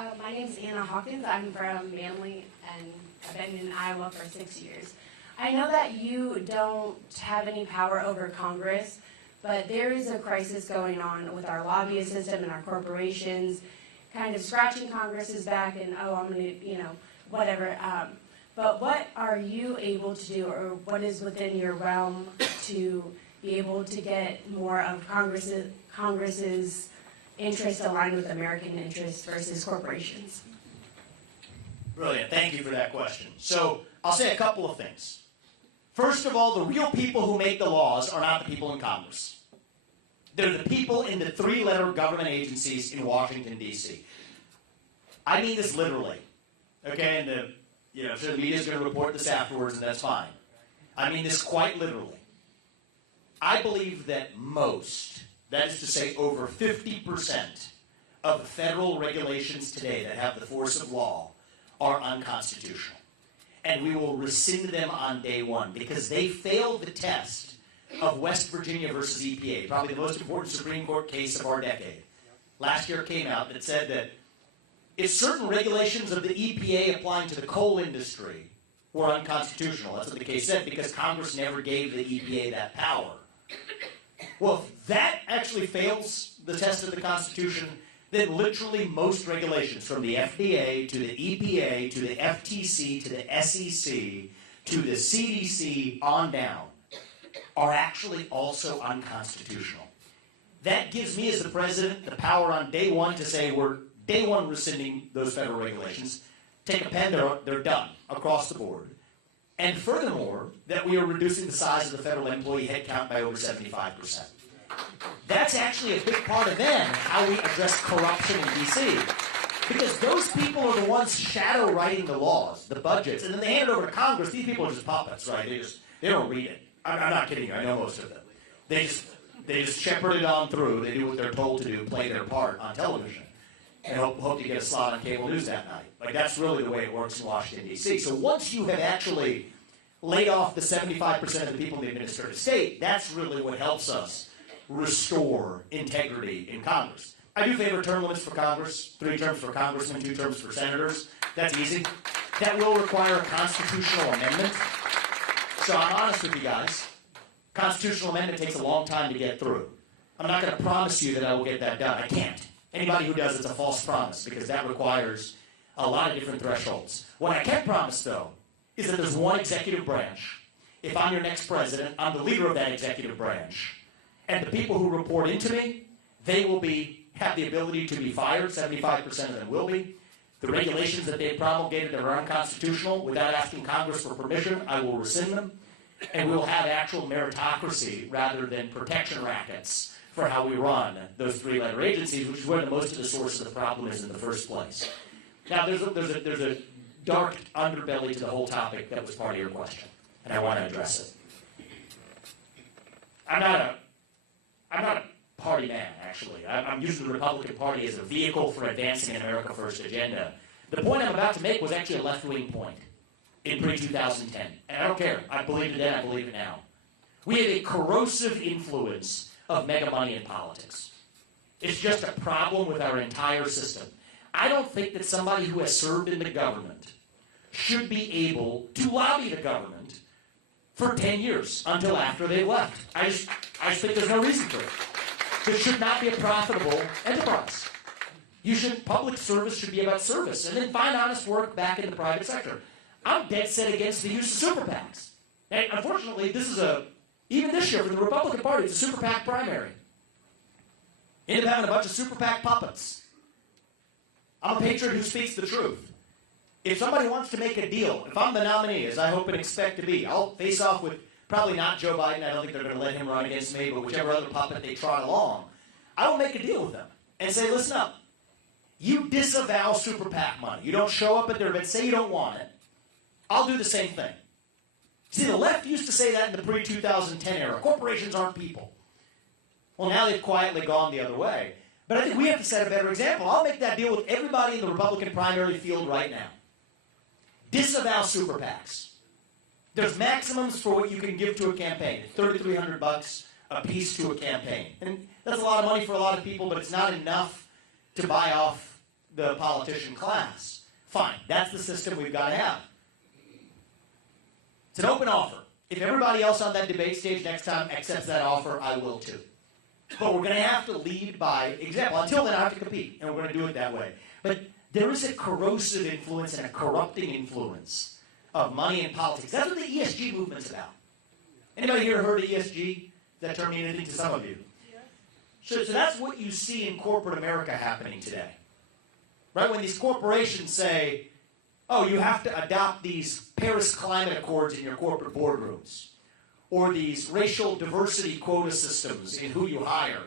My name is Anna Hawkins. I'm from Manly, and I've been in Iowa for 6 years. I know that you don't have any power over Congress, but there is a crisis going on with our lobbyist system and our corporations, kind of scratching Congress's back and, oh, I'm going to, whatever. But what are you able to do, or what is within your realm to be able to get more of Congress's interests aligned with American interests versus corporations? Brilliant. Thank you for that question. So I'll say a couple of things. First of all, the real people who make the laws are not the people in Congress. They're the people in the three-letter government agencies in Washington, D.C. I mean this literally. Okay, and the media is going to report this afterwards, and that's fine. I mean this quite literally. I believe that most, that is to say over 50% of the federal regulations today that have the force of law are unconstitutional. And we will rescind them on day one because they failed the test of West Virginia versus EPA, probably the most important Supreme Court case of our decade. Last year it came out that said that if certain regulations of the EPA applying to the coal industry were unconstitutional, that's what the case said, because Congress never gave the EPA that power. Well, if that actually fails the test of the Constitution, then literally most regulations, from the FDA to the EPA to the FTC to the SEC to the CDC on down, are actually also unconstitutional. That gives me, as the president, the power on day one to say we're day one rescinding those federal regulations. Take a pen, they're done across the board. And furthermore, that we are reducing the size of the federal employee headcount by over 75%. That's actually a big part of then how we address corruption in D.C. Because those people are the ones shadow writing the laws, the budgets, and then they hand it over to Congress. These people are just puppets, right? They don't read it. I'm not kidding you. I know most of them. They just shepherd it on through. They do what they're told to do, play their part on television, and hope to get a slot on cable news that night. Like, that's really the way it works in Washington, D.C. So once you have actually laid off the 75% of the people in the administrative state, that's really what helps us restore integrity in Congress. I do favor term limits for Congress, 3 terms for congressmen, 2 terms for senators. That's easy. That will require a constitutional amendment. So I'm honest with you guys. Constitutional amendment takes a long time to get through. I'm not going to promise you that I will get that done. I can't. Anybody who does, it's a false promise, because that requires a lot of different thresholds. What I can promise, though, is that there's one executive branch. If I'm your next president, I'm the leader of that executive branch. And the people who report into me, they will have the ability to be fired. 75% of them will be. The regulations that they promulgated that are unconstitutional, without asking Congress for permission, I will rescind them. And we will have actual meritocracy rather than protection rackets for how we run those 3-letter agencies, which is where most of the source of the problem is in the first place. Now, there's a dark underbelly to the whole topic that was part of your question, and I want to address it. I'm not a party man, actually. I'm using the Republican Party as a vehicle for advancing an America First agenda. The point I'm about to make was actually a left-wing point in pre-2010. And I don't care. I believed it then, I believe it now. We have a corrosive influence of mega money in politics. It's just a problem with our entire system. I don't think that somebody who has served in the government should be able to lobby the government for 10 years until after they've left. I just think there's no reason for it. It should not be a profitable enterprise. Public service should be about service, and then find honest work back in the private sector. I'm dead set against the use of super PACs. And unfortunately, even this year for the Republican Party, it's a super PAC primary. End up having a bunch of super PAC puppets. I'm a patriot who speaks the truth. If somebody wants to make a deal, if I'm the nominee, as I hope and expect to be, I'll face off with probably not Joe Biden. I don't think they're going to let him run against me, but whichever other puppet they trot along, I will make a deal with them and say, listen up. You disavow super PAC money. You don't show up at their event, say you don't want it. I'll do the same thing. See, the left used to say that in the pre-2010 era. Corporations aren't people. Well, now they've quietly gone the other way. But I think we have to set a better example. I'll make that deal with everybody in the Republican primary field right now. Disavow super PACs. There's maximums for what you can give to a campaign. $3,300 a piece to a campaign. And that's a lot of money for a lot of people, but it's not enough to buy off the politician class. Fine, that's the system we've got to have. It's an open offer. If everybody else on that debate stage next time accepts that offer, I will too. But we're going to have to lead by example. Until then, I have to compete, and we're going to do it that way. But there is a corrosive influence and a corrupting influence of money in politics. That's what the ESG movement's about. Anybody here heard of ESG? Does that term mean anything to some of you? So that's what you see in corporate America happening today. Right? When these corporations say, oh, you have to adopt these Paris Climate Accords in your corporate boardrooms, or these racial diversity quota systems in who you hire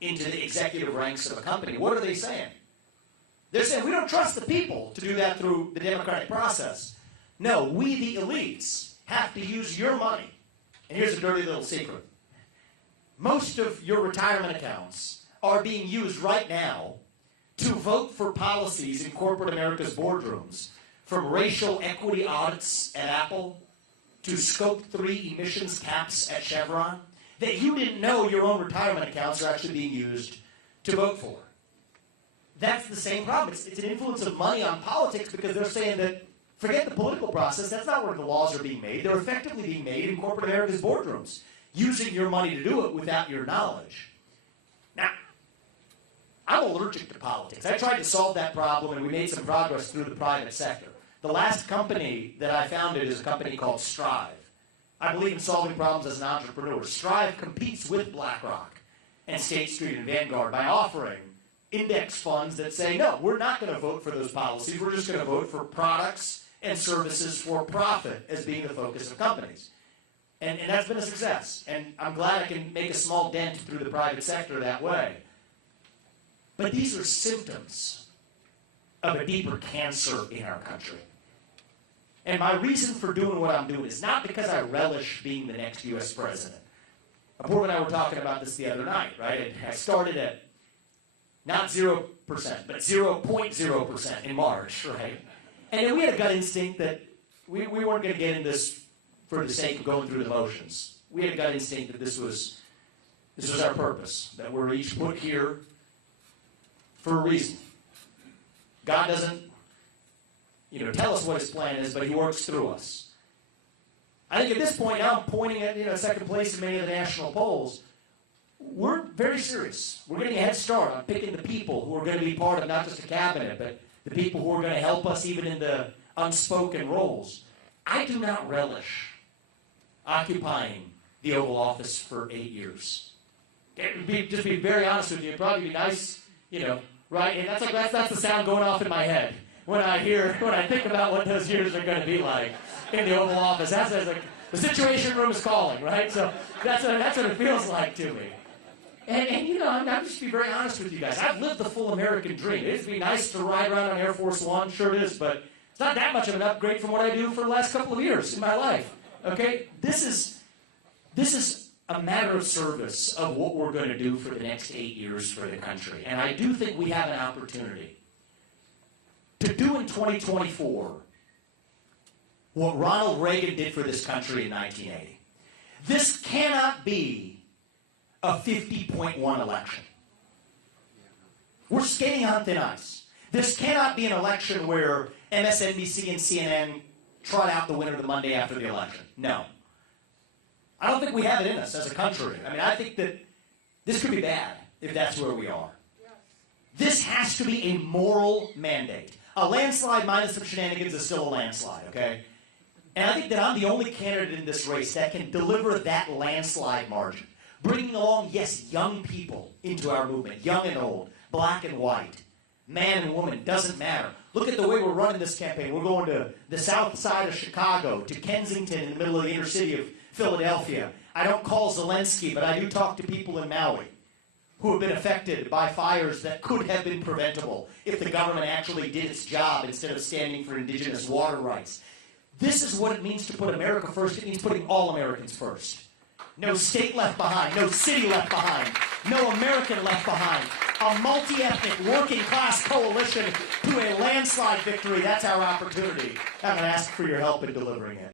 into the executive ranks of a company. What are they saying? They're saying, we don't trust the people to do that through the democratic process. No, we, the elites, have to use your money. And here's a dirty little secret. Most of your retirement accounts are being used right now to vote for policies in corporate America's boardrooms, from racial equity audits at Apple to Scope 3 emissions caps at Chevron, that you didn't know your own retirement accounts are actually being used to vote for. That's the same problem. It's an influence of money on politics, because they're saying that forget the political process, that's not where the laws are being made. They're effectively being made in corporate America's boardrooms, using your money to do it without your knowledge. Now, I'm allergic to politics. I tried to solve that problem, and we made some progress through the private sector. The last company that I founded is a company called Strive. I believe in solving problems as an entrepreneur. Strive competes with BlackRock and State Street and Vanguard by offering index funds that say, no, we're not going to vote for those policies. We're just going to vote for products and services for profit as being the focus of companies. And that's been a success. And I'm glad I can make a small dent through the private sector that way. But these are symptoms of a deeper cancer in our country. And my reason for doing what I'm doing is not because I relish being the next U.S. president. Apoorv and I were talking about this the other night, right? I started at not 0%, but 0.0% in March, right? And then we had a gut instinct that we weren't going to get in this for the sake of going through the motions. We had a gut instinct that this was our purpose, that we're each put here for a reason. God doesn't tell us what his plan is, but he works through us. I think at this point now I'm pointing at second place in many of the national polls. We're very serious. We're getting a head start on picking the people who are going to be part of not just a cabinet, but the people who are going to help us even in the unspoken roles. I do not relish occupying the Oval Office for 8 years. Just be very honest with you. It'd probably be nice, right? And that's the sound going off in my head when I think about what those years are going to be like in the Oval Office. That's like the Situation Room is calling, right? So that's what it feels like to me. And I'm just be very honest with you guys. I've lived the full American dream. It'd be nice to ride around on Air Force One, sure it is, but it's not that much of an upgrade from what I do for the last couple of years in my life. Okay, this is a matter of service of what we're going to do for the next 8 years for the country. And I do think we have an opportunity to do in 2024 what Ronald Reagan did for this country in 1980. This cannot be a 50.1 election. We're skating on thin ice. This cannot be an election where MSNBC and CNN trot out the winner the Monday after the election. No. I don't think we have it in us as a country. I mean, I think that this could be bad if that's where we are. This has to be a moral mandate. A landslide minus some shenanigans is still a landslide, okay? And I think that I'm the only candidate in this race that can deliver that landslide margin. Bringing along, yes, young people into our movement, young and old, black and white, man and woman, doesn't matter. Look at the way we're running this campaign. We're going to the south side of Chicago, to Kensington in the middle of the inner city of Philadelphia. I don't call Zelensky, but I do talk to people in Maui who have been affected by fires that could have been preventable if the government actually did its job instead of standing for indigenous water rights. This is what it means to put America first. It means putting all Americans first. No state left behind, no city left behind, no American left behind. A multi-ethnic, working-class coalition to a landslide victory. That's our opportunity. I'm going to ask for your help in delivering it.